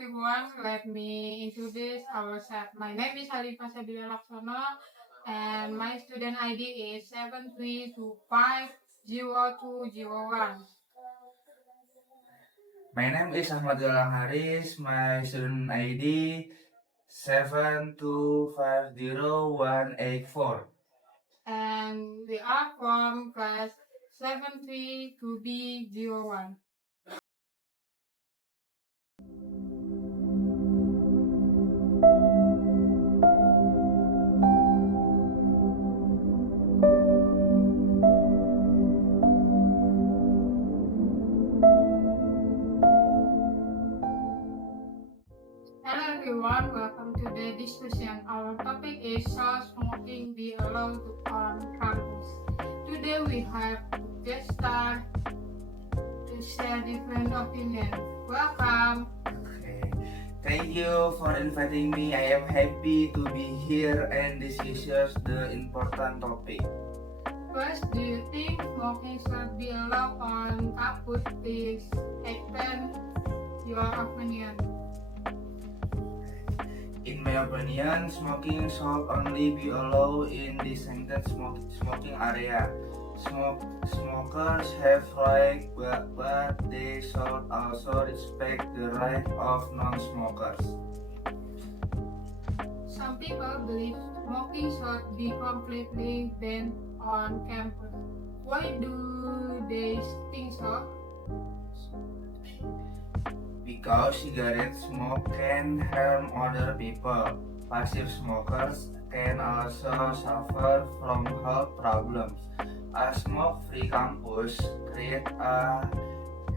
everyone, let me introduce ourselves. My name is Halifa Sabila Laksono and my student ID is 73250201. My name is Ahmad Galang Haris. My student ID 7250184. And we are from class 732B01. Hello everyone, welcome to the discussion. Our topic is shall smoking be allowed on campus? Today we have guest star to share different opinions. Welcome. Okay. Thank you for inviting me. I am happy to be here and discuss the important topic. First, do you think smoking should be allowed on campus? Please explain your opinion. In my opinion, smoking should only be allowed in designated smoking area. Smokers have rights, but they should also respect the right of non-smokers. Some people believe smoking should be completely banned on campus. Why do they think so? Because cigarette smoke can harm other people. Passive smokers can also suffer from health problems. A smoke-free campus creates a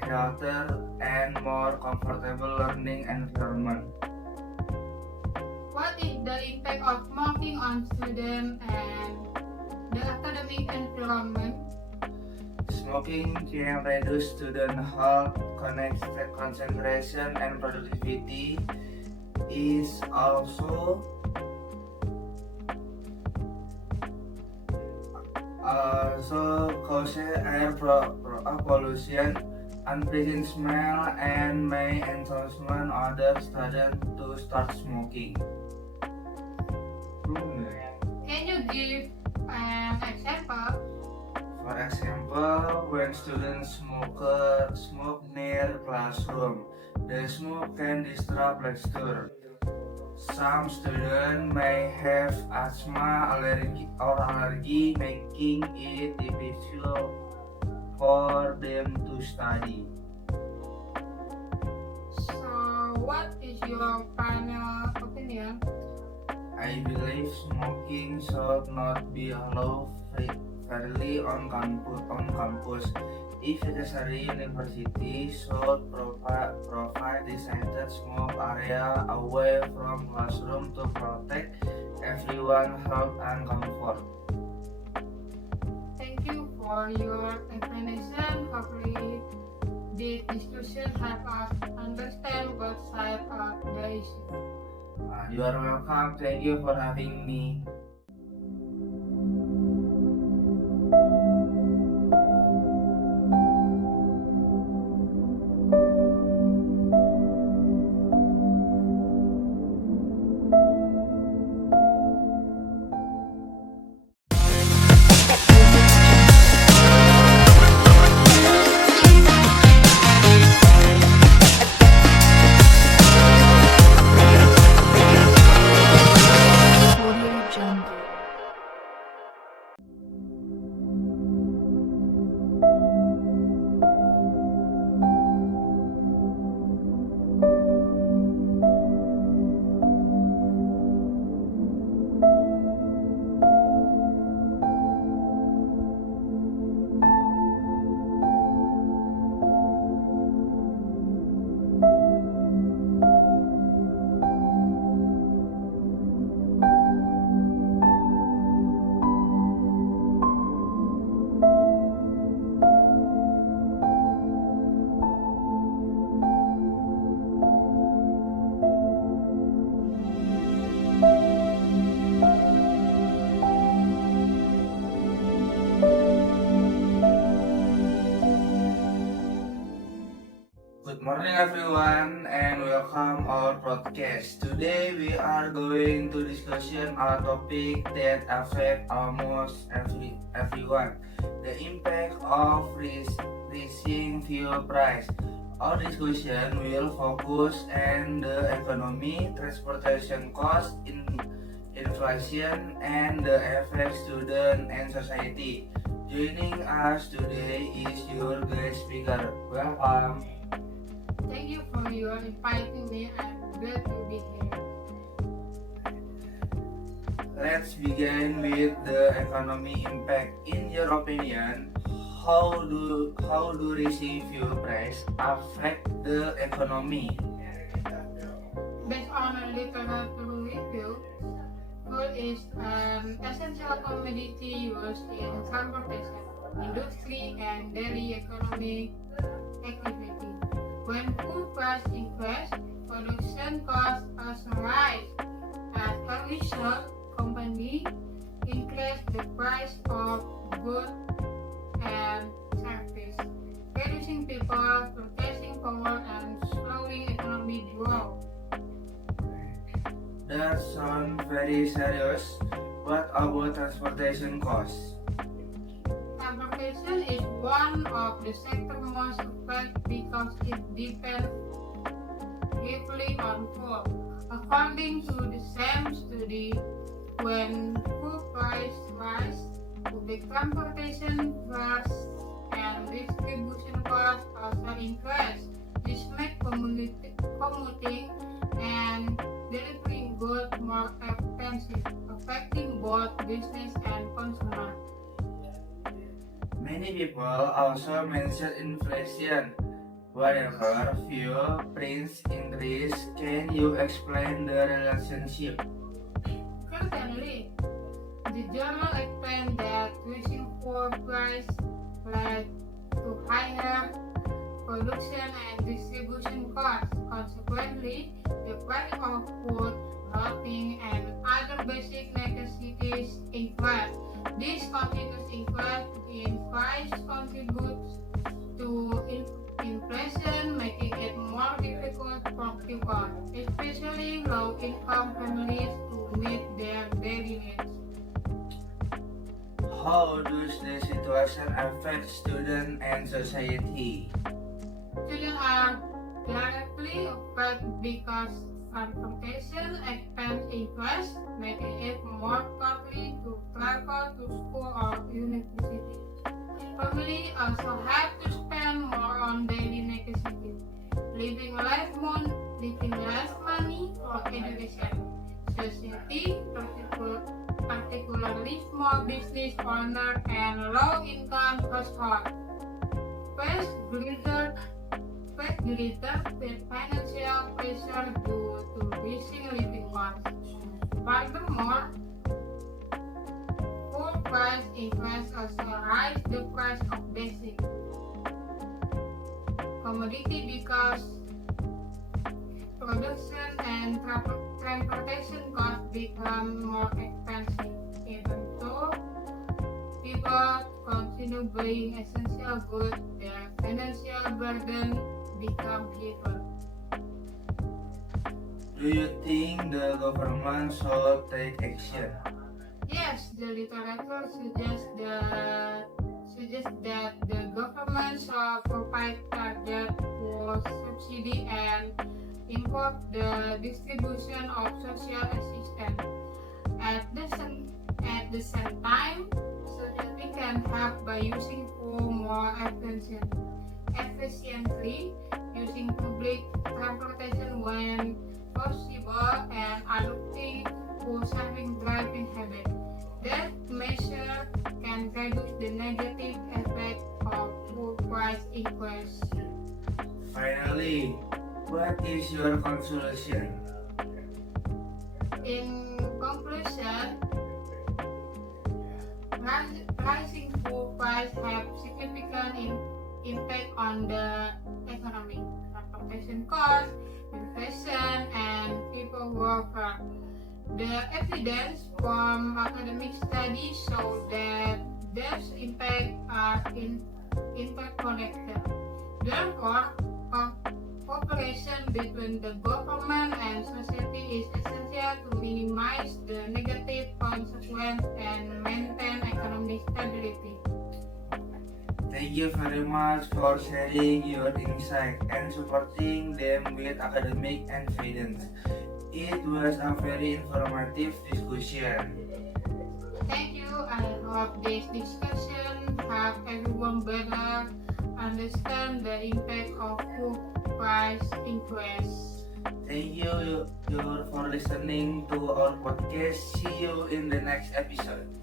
healthier and more comfortable learning environment. What is the impact of smoking on students and the academic environment? Smoking can reduce student health, concentration, and productivity. Is also causes air pollution, unpleasant smell, and may encourage other students to start smoking. Can you give an example? For example, when students smoke near classroom, the smoke can disrupt lecture. Some students may have asthma, allergy, making it difficult for them to study. So, what is your final opinion? I believe smoking should not be allowed fairly on campus. If necessary, university should provide designated smoke area away from classroom to protect everyone's health and comfort. Thank you for your explanation. Hopefully, this discussion help us understand both sides of the issue. You are welcome. Thank you for having me. Audio Jungle. Morning everyone and welcome our podcast. Today we are going to discussion a topic that affect almost everyone. The impact of rising fuel price. Our discussion will focus on the economy, transportation cost, inflation, and the effect student and society. Joining us today is your guest speaker. Welcome. Thank you for your inviting me. I'm glad to be here. Let's begin with the economy impact. In your opinion, how do rising fuel price affect the economy? Based on a literature review, food is an essential commodity used in transportation, industry, and daily economic activity. When food price increase, production costs also rise. As a result, companies increase the price of goods and services, reducing people, purchasing power, and slowing economic growth. That sounds very serious. What about transportation costs? Transportation is one of the sectors most affected because it depends heavily on fuel. According to the same study, when food prices rise, public transportation fares and distribution costs also increase. This makes commuting and delivering goods more expensive, affecting both business and consumers. Many people also mention inflation. Whenever fuel price increase, can you explain the relationship? Certainly, the journal explained that rising food price led to higher production and distribution costs. Consequently, the price of food, clothing, and other basic necessities increase. This continuous increase in price contributes to inflation, making it more difficult for people, especially low-income families, to meet their daily needs. How does the situation affect students and society? Students are directly affected because transportation expense increase, making it more costly to travel to school or university. Families also have to spend more on daily necessities, leaving less money for education. Society, particularly small business owners and low-income households, face greater financial pressure due to rising living costs. Furthermore, food price increase also rise the price of basic commodity because production and transportation costs become more expensive. Even though people continue buying essential goods, their financial burden become heavier. Do you think the government should take action? Yes, the literature suggests that the government shall provide target for subsidy and improve the distribution of social assistance. At the same time, society can help by using food more efficiently, using public transportation when possible, and adopting food-saving driving habits. That measure can reduce the negative effect of food price increase. Finally, what is your conclusion? In conclusion, rising food price have significant impact on the economy, transportation costs, inflation, and people welfare. The evidence from academic studies show that these impacts are interconnected. Therefore, between the government and society is essential to minimize the negative consequences and maintain economic stability. Thank you very much for sharing your insight and supporting them with academic evidence. It was a very informative discussion. Thank you. I hope this discussion help everyone better understand the impact of food price increase. Thank you for listening to our podcast. See you in the next episode.